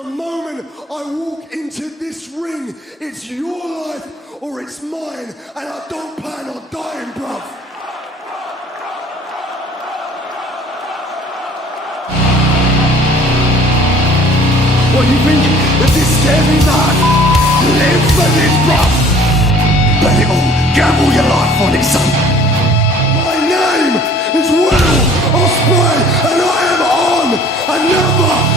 The moment I walk into this ring, it's your life or it's mine, and I don't plan on dying, bruv. What, you think that this scares me? Nah, live for this, bruv. Bet it all, gamble your life on it, son. My name is Will Ospreay, and I am on another